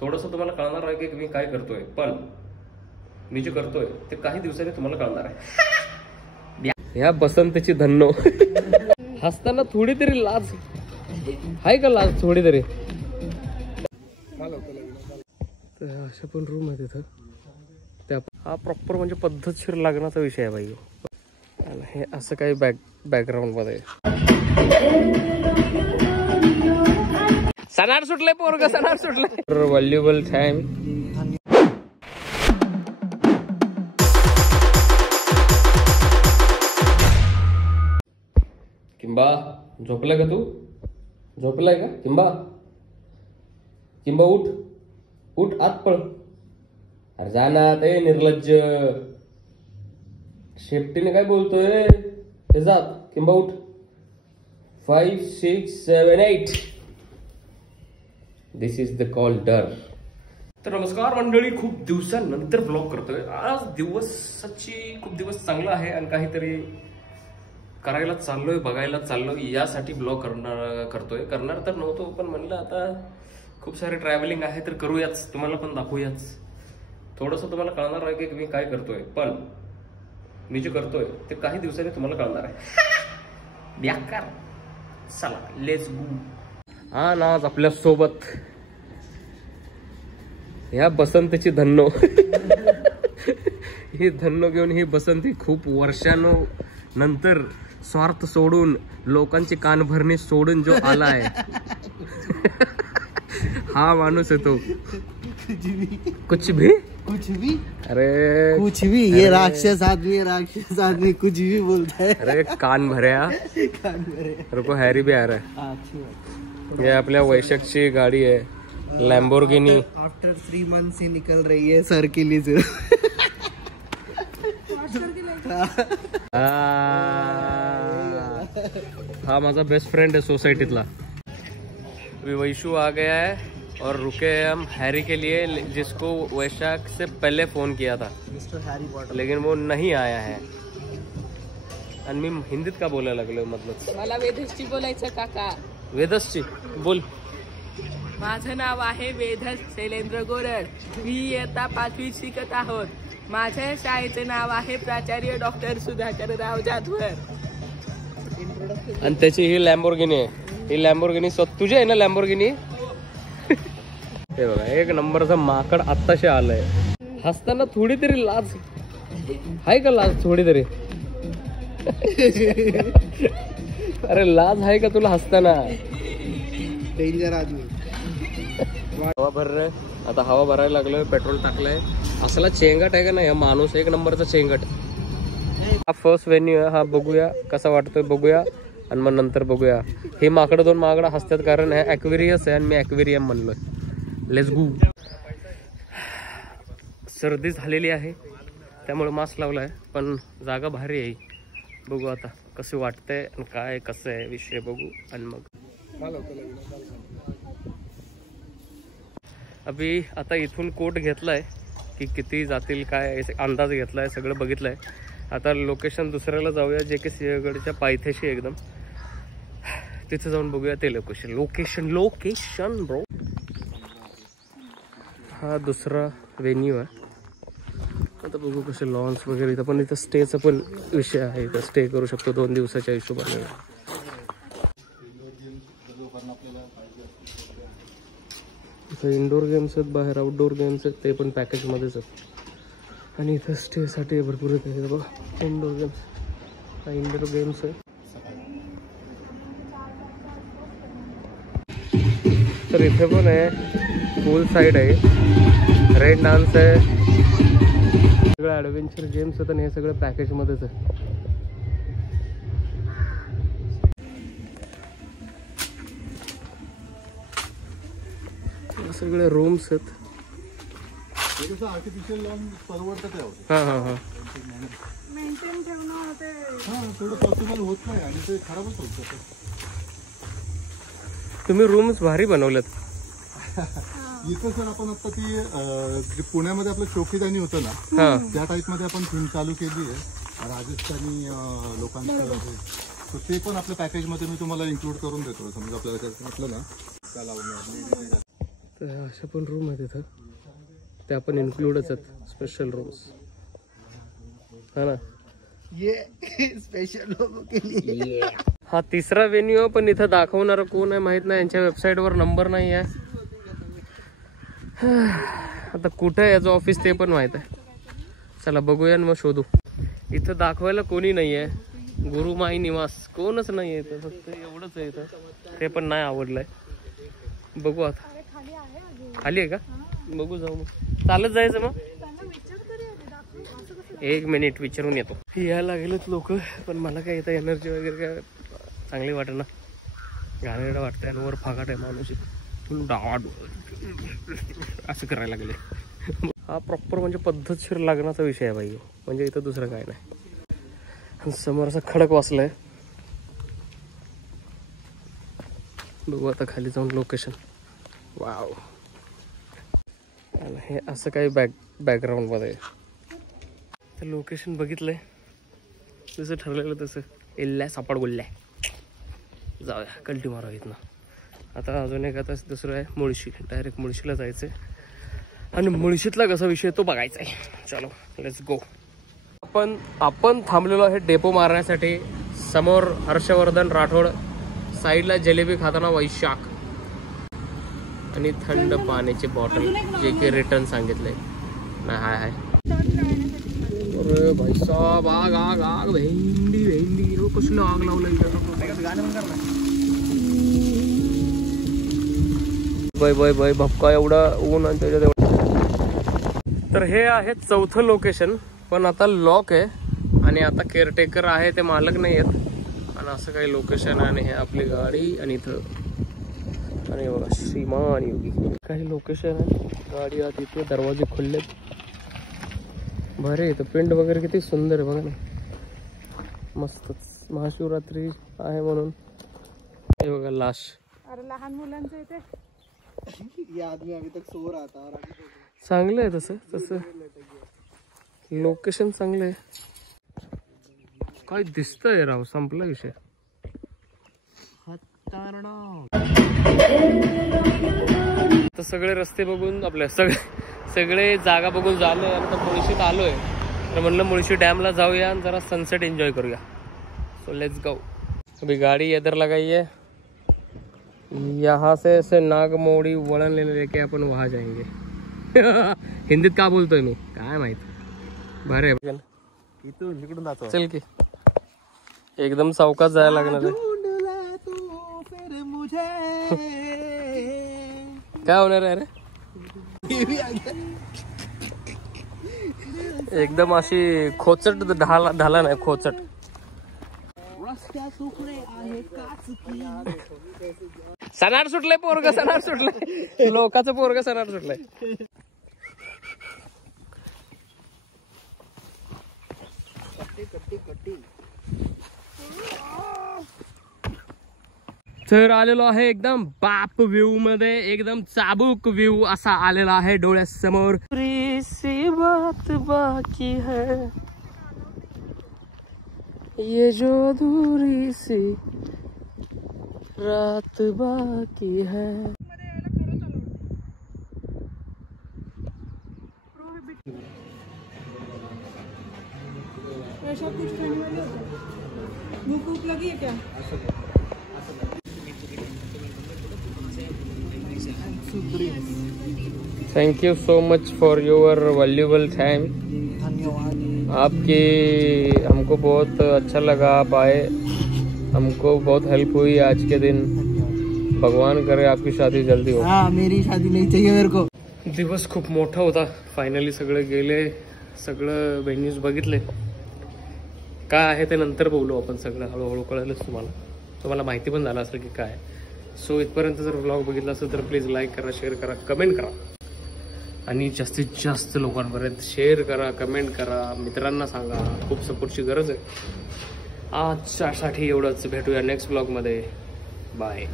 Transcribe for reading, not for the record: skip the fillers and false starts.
थोडंसं तुम्हाला कळणार आहे की मी काय करतोय, पण मी जे करतोय ते काही दिवसांनी तुम्हाला कळणार आहे. ह्या बसंतची धन्नो हसताना थोडी तरी लाज आहे का? लाज थोडी तरी. अशा पण रूम आहे तिथं. त्या हा प्रॉपर म्हणजे पद्धतशीर लागण्याचा विषय आहे भाई. हे असं काही बॅकग्राऊंड मध्ये सणाड सुटलंय पोरग, सणाड सुटलंय. Valuable time. किंबा झोपलाय का तू? झोपलाय का किंबा? किंबा उठ उठ, आत पळ. अरे जाना ते निर्लज्ज. शेपटीने काय बोलतोय? हे जात किंबा उठ. 5 6 7 8. दिस इज द कॉल डर. तर नमस्कार मंडळी, खूप दिवसांनंतर ब्लॉग करतोय. आज दिवसाची खूप दिवस चांगला आहे आणि काहीतरी करायला चाललोय, बघायला चाललोय, यासाठी ब्लॉग करणार तर नव्हतो, पण म्हणलं आता खूप सारे ट्रॅव्हलिंग आहे तर करूयाच, तुम्हाला पण दाखवूयाच. थोडंसं तुम्हाला कळणार आहे की मी काय करतोय, पण मी जे करतोय ते काही दिवसांनी तुम्हाला कळणार आहे. बेकार. चला लेट्स गो. हा ना, आज आपल्या सोबत ह्या बसंतची धन्नो ही धन्नो घेऊन ही बसंती खूप वर्षांनंतर स्वार्थ सोडून, लोकांची कान भरणी सोडून जो आला आहे हा माणूस आहे तो. कुछ भी अरे कुछ भी. ये राक्षस आदमी कुछ भी बोलता है. अरे कान भऱ्या. रुको, हैरी भी आ रहा है. ये आपल्या वैशकची गाडी आहे, लॅम्बोर्गिनी. आफ्टर 3 मंथ्स से निकल रही है सर के लिए. हा माझा बेस्ट फ्रेंड है सोसाइटीतला. अभी वैशु आ गया है और रुके हैं हम हैरी के लिए, जिसको वैशाख से पहले फोन किया था, मिस्टर हैरी पॉटर, लेकिन वो नहीं आया है. आणि मी हिंदीत का बोलायला लागलो? मतलब मला वेदसची बोलायचं काका. वेदसची बोल. माझं नाव आहे वेदस शैलेंद्र गोरड. मी इयत्ता 5वी शिकत आहोत. माझ्या शाळेचे नाव आहे प्राचार्य डॉक्टर सुधाकर राव जाधवर. आणि त्याची ही लॅम्बोर्गिनी आहे. ही लॅम्बोर्गिनी तुझी आहे ना लॅम्बोर्गिनी? हे बघा, एक नंबरचा माकड आत्ताशी आलंय. हसताना थोडी तरी लाज आहे का? लाज थोडी तरी. अरे लाज आहे का तुला हसताना? डेंजर आदमी. हवा भर रहे. आता हवा भरायला लागलोय, पेट्रोल टाकलंय. असला चेंगट आहे का नाही हा माणूस, एक नंबरचा चेंगट. हा फर्स्ट व्हेन्यू आहे, हा बघूया कसा वाटतोय, बघूया आणि मग नंतर बघूया. हे माकडं दोन माकडं हसतात कारण हे ॲक्वेरियस आहे आणि मी ॲक्वेरियम म्हणलोय. Let's go. सर्दी झालेली आहे त्यामुळे मास्क लावलाय, पण जागा भारी आहे. बघू आता कसं वाटतंय आणि काय कसं आहे विषय बघू आणि मग. अभि आता इथून कोट घेतलाय की किती जातील काय अंदाज घेतलाय, सगळं बघितलंय. आता लोकेशन दुसऱ्याला जाऊया, जे की सिंहगडच्या पायथ्याशी एकदम. तिथे जाऊन बघूया ते लोकेशन ब्रो. हा दुसरा व्हेन्यू आहे. आता बघू कसे लॉन्स वगैरे. इथं पण इथं स्टेचा पण विषय आहे, इथं स्टे करू शकतो 2 दिवसाच्या हिशोबाने. इथं इंडोर गेम्स आहेत, बाहेर आउटडोर गेम्स आहेत, ते पण पॅकेजमध्येच आहेत. आणि इथं स्टेसाठी भरपूर येते बघा. इंडोर गेम्स आहे. तर इथे पण आहे, पूल साईड आहे, रेन डान्स आहे, सगळं ॲडव्हेंचर गेम्स आहेत आणि हे सगळं पॅकेजमध्येच आहे. सगळे रूम्स आहेत. आर्टिफिशियल लॉन परवडतं ते. हां हां हां. मेंटेन ठेवणं ते थोडं पॉसिबल होत नाही आणि ते खराबच होत जातं. तुम्ही रूम्स भारी बनवलेत. इथं सर आपण आता ती पुण्यामध्ये आपलं चौकीदानी होतं ना, त्या टाईपमध्ये आपण थीम चालू केली आहे राजस्थानी लोकांचं. तर ते पण आपल्या पॅकेजमध्ये मी तुम्हाला इन्क्लूड करून देतो. समजा आपल्याला म्हटलं ना त्याला. तर अशा पण रूम आहेत इथं, त्या पण इन्क्लूडच आहेत, स्पेशल रूम्स है ना. ये स्पेशल लोगों के लिए. हा तिसरा वेन्यू, पण इथं दाखवणार कोण आहे माहित नाही, यांच्या वेबसाईटवर नंबर नाही आहे. आता कुठं आहे याचं ऑफिस ते पण माहित आहे. चला बघूया मग शोधू. इथं दाखवायला कोणी नाही आहे, गुरुमाई निवास कोणच नाही आहे इथं, फक्त एवढंच आहे इथं. ते पण नाही आवडलंय. बघू आता खाली आहे का, बघू जाऊ मग. चालत जायचं मग. 1 मिनिट विचारून येतो. यायला लागलेत लोक, पण मला काय इथं एनर्जी वगैरे काय चांगली वाटत ना, घाणेरडं वाटतंय. आणि वर फागाट आहे माणूस असं करायला लागले. हा प्रॉपर म्हणजे पद्धतशीर लग्नाचा विषय आहे बाई, म्हणजे इथं दुसरं काय नाही. समोर असा खडक वाचलाय. बघू आता खाली जाऊन लोकेशन. वाव, हे असं काही बॅकग्राऊंड मध्ये तर लोकेशन बघितलंय, जसं ठरलेलं तसं इल्ल्या सापड गुल्ल्या. जाऊया कल्टी मारा इथनं. आता अजून एक आता दुसरं आहे मुळशी, डायरेक्ट मुळशीला जायचं आहे. आणि मुळशीतला कसा विषय तो बघायचा आहे. चलो लेट्स गो. आपण थांबलेलो आहे डेपो मारण्यासाठी. समोर हर्षवर्धन राठोड, साईडला जलेबी खाताना वैशाख, आणि थंड पाण्याची बॉटल जे की रिटर्न सांगितलंय ना. हाय अरे भाई साहब, आग आग आग, भेंडी भेंडी कसलं आग लावलंय. बाय बाय बाय भपका एवढा ऊन आणि त्याच्यात एवढं. तर हे आहे 4थं लोकेशन, पण आता लॉक आहे. आणि आता केअरटेकर आहे, ते मालक नाही आहेत. आणि असं काही लोकेशन आहे. आणि हे आपली गाडी, आणि इथं आणि बघा श्रीमान योगी काही लोकेशन आहे. गाडी आत इथे, दरवाजे खुललेत. भारी आहे. पेंट वगैरे किती सुंदर आहे बघा ना, मस्तच. महाशिवरात्री आहे म्हणून. हे बघा लाश. अरे लहान मुलांचं इथे ये आदमी अभी तक सो रहा था. चांगलं आहे तसं लोकेशन चांगलं आहे. काय दिसतंय राव, संपला विषय. तर सगळे रस्ते बघून आपल्या सगळे जागा बघून झाले. आणि मुळशीत आलोय, तर म्हणलं मुळशी डॅमला जाऊया आणि जरा सनसेट एन्जॉय करूया. So let's go. अभी गाड़ी इधर लगाई है, यहाँ से ऐसे नागमोडी वळण लेके आपण वहाँ जाएंगे. हिंदीत का बोलतोय मी काय माहित. बरे इथून इकडून जातो. चल की एकदम सावकाश जायला लागणार आहे. काय होणार आहे रे, एकदम अशी खोचट ढाला नाही, खोचट. सनार सुटलंय पोरग, सनार सुटलंय. लोकांचं पोरग सनार सुटलंय. तर आलेलो आहे एकदम बाप व्ह्यू मध्ये, एकदम चाबूक व्ह्यू असा आलेला आहे डोळ्यासमोर. सी बात बाकी है ये जो दूरी सी रात बाकी है. ऐसा कुछ खाने वाले होते, भूख भूख लगी है क्या? Thank you so much for your valuable time. धन्यवाद. आपकी हमको बहुत अच्छा लगा, आप आए, हमको बहुत हेल्प हुई आज के दिन. भगवान करे आपकी शादी जल्दी हो. हाँ, मेरी शादी नहीं चाहिए मेरे को. दिवस खूप मोठा होता. फायनली सगळे गेले, सगळं व्हेन्यूज बघितले. काय आहे ते नंतर बोलू आपण. सगळं हळूहळू कळेलच तुम्हाला माहिती पण झालं असेल की काय. सो इथपर्यंत जर व्लॉग बघितला असेल तर प्लीज लाईक करा, शेअर करा, कमेंट करा. आणि जास्तीत जास्त लोकांपर्यंत शेअर करा, कमेंट करा, मित्रांना सांगा. खूप सपोर्टची गरज आहे. आजच्यासाठी एवढंच. भेटूया नेक्स्ट व्लॉगमध्ये. बाय.